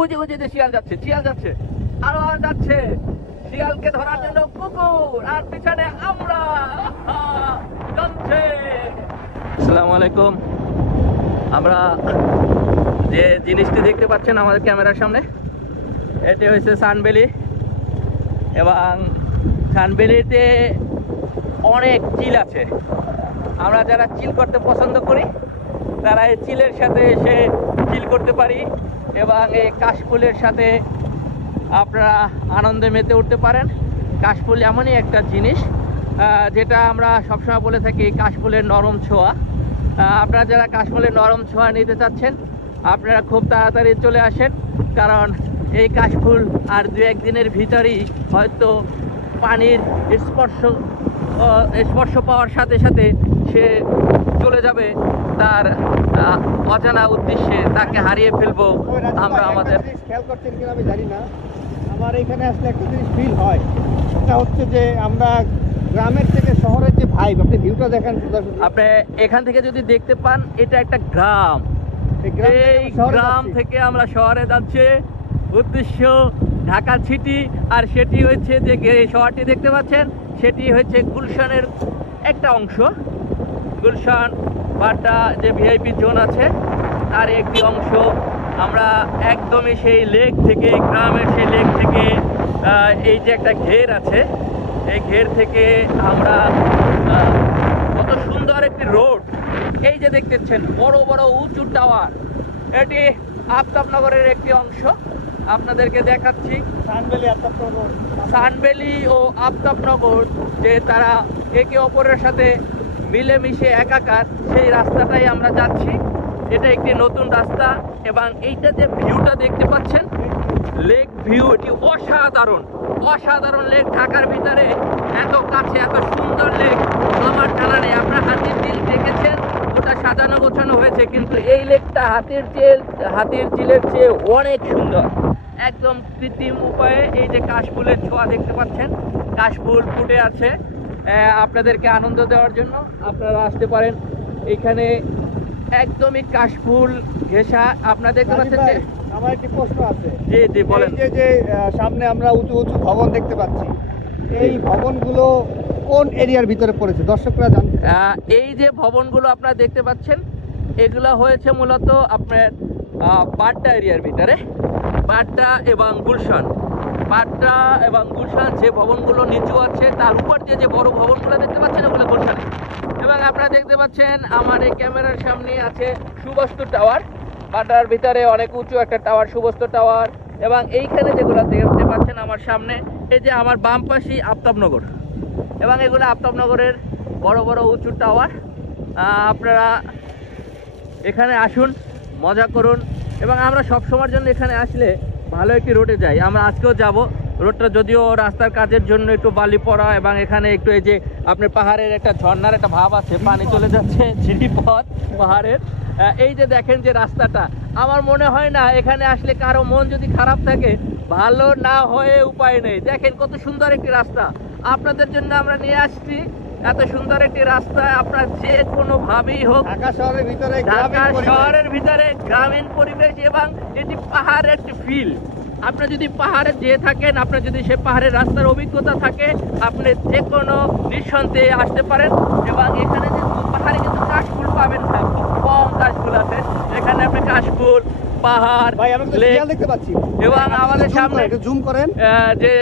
ওই যে শিয়াল যাচ্ছে, শিয়াল যাচ্ছে, আরো যাচ্ছে। শিয়ালকে ধরার জন্য কুকুর, আর পিছনে আমরা। আসসালামু আলাইকুম। আমরা যে জিনিসটি দেখতে পাচ্ছেন আমাদের ক্যামেরার সামনে, এটি হচ্ছে সানভ্যালি। এবং সানভ্যালিতে অনেক চিল আছে। আমরা যারা চিল করতে পছন্দ করি তারা এই চিলের সাথে এসে চিল করতে পারি এবং এই কাশফুলের সাথে আপনারা আনন্দে মেতে উঠতে পারেন। কাশফুল এমনই একটা জিনিস যেটা আমরা সবসময় বলে থাকি কাশফুলের নরম ছোঁয়া। আপনারা যারা কাশফুলের নরম ছোঁয়া নিতে চাচ্ছেন আপনারা খুব তাড়াতাড়ি চলে আসেন, কারণ এই কাশফুল আর দু একদিনের ভিতরেই হয়তো পানির স্পর্শ পাওয়ার সাথে সাথে সে চলে যাবে তার অজানা উদ্দেশ্যে, তাকে হারিয়ে ফেলবো আমরা। আমাদের খেয়াল করছেন কিনা আমি জানি না, আমার এখানে আসলে একটা জিনিস ফিল হয়, সেটা হচ্ছে যে আমরা গ্রামের থেকে শহরের যে ভাইব, আপনি ভিউটা দেখেন, আপনি এখান থেকে যদি দেখতে পান এটা একটা গ্রাম। এই গ্রাম থেকে আমরা শহরে যাচ্ছি, উদ্দেশ্য ঢাকা সিটি। আর সেটি হচ্ছে যে শহরটি দেখতে পাচ্ছেন সেটি হচ্ছে গুলশানের একটা অংশ। গুলশান বাড্ডা যে ভিআইপি জোন আছে তার একটি অংশ। আমরা একদমই সেই লেক থেকে, গ্রামের সেই লেক থেকে, এই যে একটা ঘের আছে এই ঘের থেকে আমরা কত সুন্দর একটি রোড, এই যে দেখতেছেন বড় বড় উঁচু টাওয়ার, এটি আফতাবনগরের একটি অংশ। আপনাদেরকে দেখাচ্ছি সানভ্যালি ও আফতাবনগর যে তারা একে অপরের সাথে মিলেমিশে একাকার, সেই রাস্তাটাই আমরা যাচ্ছি। এটা একটি নতুন রাস্তা এবং এইটা যে ভিউটা দেখতে পাচ্ছেন লেক ভিউ, এটি অসাধারণ অসাধারণ লেক। ঢাকার ভিতরে এত কাছে এত সুন্দর লেক আমার জানা নেই। আপনারা হাতির ঝিল দেখেছেন, ওটা সাজানো গোছানো হয়েছে, কিন্তু এই লেকটা হাতির ঝিলের চেয়ে অনেক সুন্দর, একদম কৃত্রিম উপায়ে। এই যে কাশফুলের ছোঁয়া দেখতে পাচ্ছেন, কাশফুল ফুটে আছে আপনাদেরকে আনন্দ দেওয়ার জন্য। আপনারা আসতে পারেন এখানে, একদমই কাশফুল ঘেঁষা। আপনারা দেখতে পাচ্ছেন যে আমার একটি প্রশ্ন আছে। জি জি বলেন। যে সামনে আমরা উঁচু উঁচু ভবন দেখতে পাচ্ছি, এই ভবনগুলো কোন এরিয়ার ভিতরে পড়েছে দর্শকরা জানতে? এই যে ভবনগুলো আপনারা দেখতে পাচ্ছেন এগুলো হয়েছে মূলত আপনার বাড্ডা এরিয়ার ভিতরে। বাড্ডা এবং গুলশান, বাড্ডা এবং গুলশান যে ভবনগুলো নিচু আছে তার উপর দিয়ে যে বড় ভবনগুলো দেখতে পাচ্ছেন ওগুলো গুলশানে। এবং আপনারা দেখতে পাচ্ছেন আমার এই ক্যামেরার সামনে আছে সুবস্তু টাওয়ার। বাড্ডার ভিতরে অনেক উঁচু একটা টাওয়ার, সুবস্তু টাওয়ার। এবং এইখানে যেগুলো দেখতে পাচ্ছেন আমার সামনে, এই যে আমার বাম পাশেই আফতাবনগর, এবং এগুলো আফতাবনগরের বড় বড় উঁচু টাওয়ার। আপনারা এখানে আসুন, মজা করুন। এবং আমরা সব সময়ের জন্য এখানে আসলে ভালো একটি রোডে যাই। আমরা আজকেও যাব। রোডটা যদিও রাস্তার কাজের জন্য একটু বালি পড়া, এবং এখানে একটু এই যে আপনার পাহাড়ের একটা ঝর্ণার একটা ভাব আছে, পানি চলে যাচ্ছে ঝিরিপথ পাহাড়ের। এই যে দেখেন যে রাস্তাটা, আমার মনে হয় না এখানে আসলে কারো মন যদি খারাপ থাকে ভালো না হয়ে উপায় নেই। দেখেন কত সুন্দর একটি রাস্তা আপনাদের জন্য আমরা নিয়ে আসছি। এত সুন্দর একটি রাস্তা আপনার যে কোনো ভাবেই হোক, ঢাকা শহরের ভিতরে গ্রামীণ পরিবেশ, এবং এটি পাহাড়ের একটি ফিল। আপনি যদি পাহাড়ে যেয়ে থাকেন, আপনার যদি সে পাহাড়ের রাস্তার অভিজ্ঞতা থাকে, আপনি যে কোনো নিঃসন্দেহে আসতে পারেন। এবং এখানে যে পাহাড়ে কিন্তু কাশফুল পাবেন না, খুব কম কাশফুল আছে এখানে। আপনি কাশফুল, পাহাড়, দেখতে পাচ্ছি, এবং আমাদের সামনে জুম করেন যে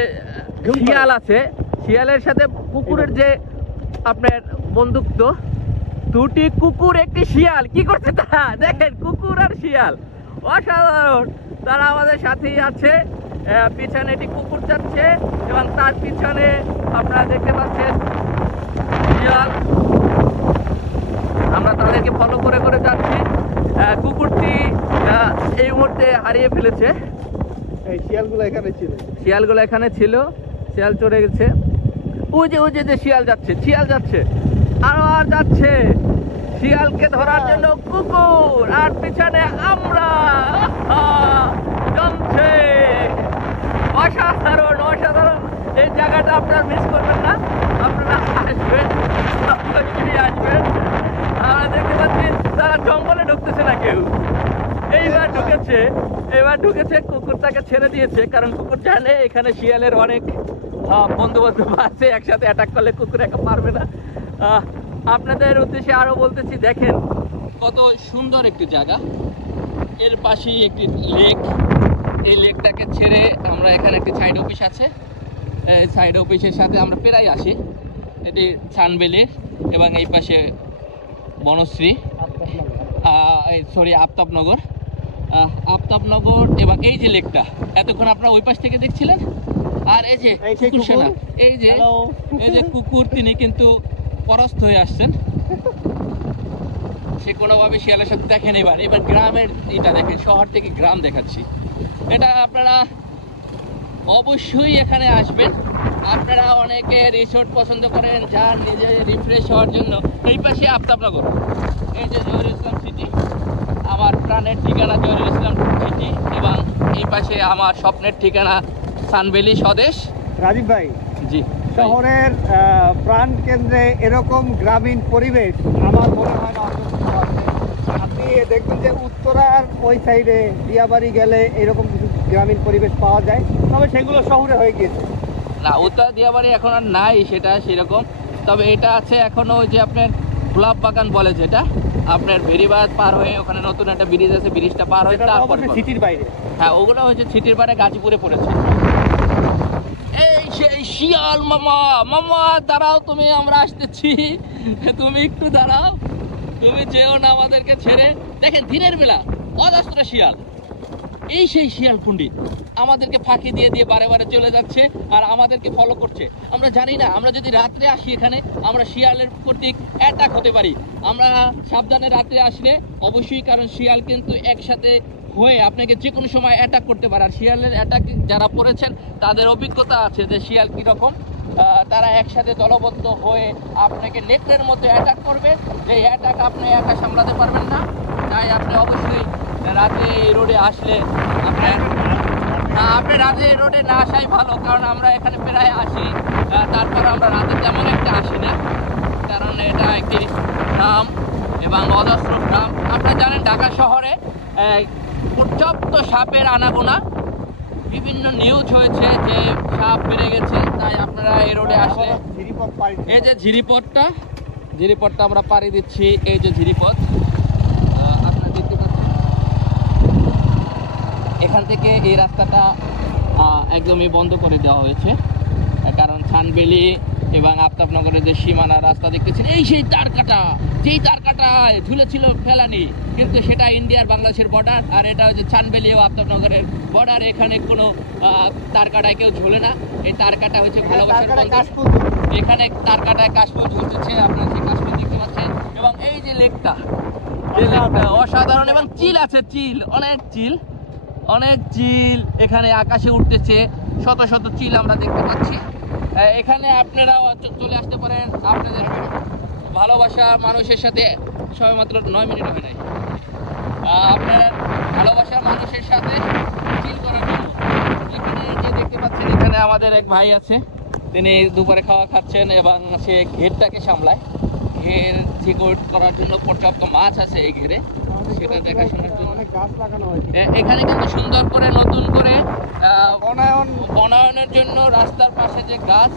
শিয়াল আছে, শিয়ালের সাথে কুকুরের যে আপনার বন্ধুত্ব, দুটি কুকুর একটি শিয়াল কি করছে তা দেখেন, কুকুর আর শিয়াল অসাধারণ। তারা আমাদের সাথেই আছে, পিছনে একটি কুকুর যাচ্ছে এবং তার পিছনে আপনারা দেখতে পাচ্ছেন শিয়াল। আমরা তাদেরকে ফলো করে করে যাচ্ছি। কুকুরটি এই মুহূর্তে হারিয়ে ফেলেছে। এই শিয়ালগুলো এখানে ছিল, শিয়াল চলে গেছে। ওই যে শিয়াল যাচ্ছে আরো আর যাচ্ছে। শিয়ালকে ধরার জন্য কুকুর, আর পিছনে আমরা। জমছে, অসাধারণ অসাধারণ। এই জায়গাটা আপনারা মিস করবেন না, আপনারা আসবেন, অবশ্যই আসবেন। আমরা দেখতে পাচ্ছি তারা জঙ্গলে ঢুকতেছে না কেউ, এবার ঢুকেছে, কুকুরটাকে ছেড়ে দিয়েছে, কারণ কুকুর জানে এখানে শিয়ালের অনেক বন্ধু বান্ধব আছে, একসাথে অ্যাটাক করলে কুকুর একা পারবে না। আপনাদের উদ্দেশ্যে আরো বলতেছি, দেখেন কত সুন্দর একটি জায়গা, এর পাশেই একটি লেক। এই লেকটাকে ছেড়ে আমরা এখানে একটি সাইড অফিস আছে, এই সাইড অফিসের সাথে আমরা প্রায় আসি। এটি সানভ্যালি এবং এই পাশে বনশ্রী, আফতাবনগর এবং এই যে লেকটা এতক্ষণ আপনারা ওই পাশ থেকে দেখছিলেন। আর এই যে কুকুর সেনা, এই যে কুকুর, তিনি কিন্তু পরাস্ত হয়ে আসছেন, সে কোনোভাবে শিয়ালের সাথে দেখেন। এবার গ্রামের এটা দেখেন, শহর থেকে গ্রাম দেখাচ্ছি। এটা আপনারা অবশ্যই এখানে আসবেন। আপনারা অনেকে রিসোর্ট পছন্দ করেন, যার নিজে রিফ্রেশ হওয়ার জন্য। এই পাশে আফতাবনগর, এই যে জহিরুল ইসলাম সিটি, আমার প্রাণের ঠিকানা জহিরুল ইসলাম সিটি, এবং এই পাশে আমার স্বপ্নের ঠিকানা সানভ্যালি স্বদেশ। রাজীব ভাই, জি, শহরের প্রাণ কেন্দ্রে এরকম গ্রামীণ পরিবেশ আমার মনে হয় না অন্য কোথাও আছে। আপনি দেখবেন যে উত্তরার ওই সাইডে দিয়াবাড়ি গেলে এরকম কিছু গ্রামীণ পরিবেশ পাওয়া যায়, তবে সেগুলো শহরে হয়ে গিয়েছে। না, উত্তর দিয়াবাড়ি এখন আর নাই সেটা সেরকম, তবে এটা আছে এখনো। ওই যে আপনার গোলাপ বাগান বলে, যেটা আপনার বেরিবাদ পার হয়ে ওখানে নতুন একটা ব্রিজ আছে, ব্রিজটা পার হয়ে তারপর সিটির বাইরে। হ্যাঁ, ওগুলো হচ্ছে সিটির বাইরে, গাজীপুরে পড়েছে। এই সেই শিয়াল মামা দাঁড়াও, তুমি, আমরা আসতেছি, তুমি একটু দাঁড়াও, তুমি যেও না আমাদেরকে ছেড়ে। দেখেন দিনের বেলা অজস্র শিয়াল, এই সেই শিয়াল পুন্ডি আমাদেরকে ফাঁকি দিয়ে বারে বারে চলে যাচ্ছে আর আমাদেরকে ফলো করছে। আমরা জানি না, আমরা যদি রাত্রে আসি এখানে, আমরা শিয়ালের কর্তৃক অ্যাটাক হতে পারি। আমরা সাবধানে রাত্রে আসলে অবশ্যই, কারণ শিয়াল কিন্তু একসাথে হয়ে আপনাকে যে কোনো সময় অ্যাটাক করতে পারে। আর শিয়ালের অ্যাটাক যারা পড়েছেন তাদের অভিজ্ঞতা আছে যে শিয়াল কীরকম। তারা একসাথে দলবদ্ধ হয়ে আপনাকে নেকড়ের মধ্যে অ্যাটাক করবে, যে অ্যাটাক আপনি একা সামলাতে পারবেন না। তাই আপনি অবশ্যই রাতে এই রোডে আসলে আপনি রাতে এই রোডে না আসাই ভালো, কারণ আমরা এখানে প্রায় আসি, তারপর আমরা রাতে তেমন একটা আসি না, কারণ এটা একটি গ্রাম এবং অজস্র গ্রাম। আপনারা জানেন ঢাকা শহরে পর্যাপ্ত সাপের আনাগোনা, বিভিন্ন নিউজ হয়েছে যে সাপ বেড়ে গেছে। তাই আপনারা এই রোডে আসলে, এই যে ঝিরিপথটা আমরা পাড়ি দিচ্ছি, এই যে ঝিরিপথ আপনারা দেখতে পাচ্ছেন। এখান থেকে এই রাস্তাটা একদমই বন্ধ করে দেওয়া হয়েছে, কারণ সানভ্যালি এবং আফতাবনগরের যে সীমানা রাস্তা দেখতেছেন, এই সেই তারকাটা, যেই তারকাটায় ঝুলেছিল ফেলানি, কিন্তু সেটা ইন্ডিয়ার বাংলাদেশের বর্ডার। আর এটা হচ্ছে সানভ্যালি ও আফতাবনগরের বর্ডার। এখানে কোনো তারকাটায় কেউ ঝোলে না, এই তারকাটা হচ্ছে ভালোবাসার। এখানে তারকাটায় কাশফুল ঝুলতেছে, আপনারা সেই কাশফুল দেখতে পাচ্ছেন। এবং এই যে লেকটা অসাধারণ, এবং চিল আছে, অনেক চিল এখানে আকাশে উঠতেছে, শত শত চিল আমরা দেখতে পাচ্ছি। এখানে আপনারা চলে আসতে পারেন আপনাদের ভালোবাসা মানুষের সাথে। সবেমাত্র 9 মিনিট হয় নাই, আপনার ভালোবাসার মানুষের সাথে চিল করার জন্য এখানে যে দেখতে পাচ্ছেন, এখানে আমাদের এক ভাই আছে, তিনি দুপুরে খাওয়া খাচ্ছেন এবং সে ঘেরটাকে সামলায়। ঘের সিকিউর করার জন্য পর্যাপ্ত মাছ আছে এই ঘেরে, সেটা দেখাশোনার জন্য এখানে কিন্তু সুন্দর করে নতুন করে বনায়নের জন্য রাস্তার পাশে যে গাছ,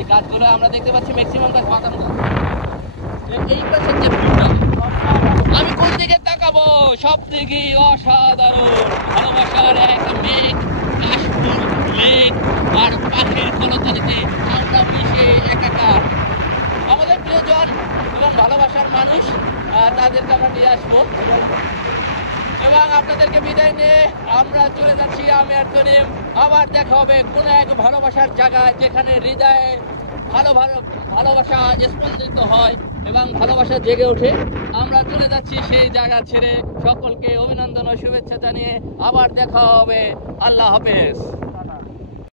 এই গাছগুলো আমরা দেখতে পাচ্ছি ম্যাক্সিমাম গাছ বাদাম গাছ। এই পাশের যে ভিউটা, আমি কোন দিকে তাকাবো, সব দিকে অসাধারণ ভালোবাসার এক মেঘ, কাশফুল লেক আর পাখির কলতানিতে আমরা মিশে একাকার। আমাদের প্রিয়জন এবং ভালোবাসার মানুষ, তাদেরকে আমরা নিয়ে আসবো এবং আপনাদেরকে বিদায় নিয়ে আমরা চলে যাচ্ছি আমি আর তনিম। আবার দেখা হবে কোনো এক ভালোবাসার জায়গায়, যেখানে হৃদয়ে ভালোবাসা স্পন্দিত হয় এবং ভালোবাসা জেগে ওঠে। আমরা চলে যাচ্ছি সেই জায়গা ছেড়ে। সকলকে অভিনন্দন ও শুভেচ্ছা জানিয়ে আবার দেখা হবে। আল্লাহ হাফেজ।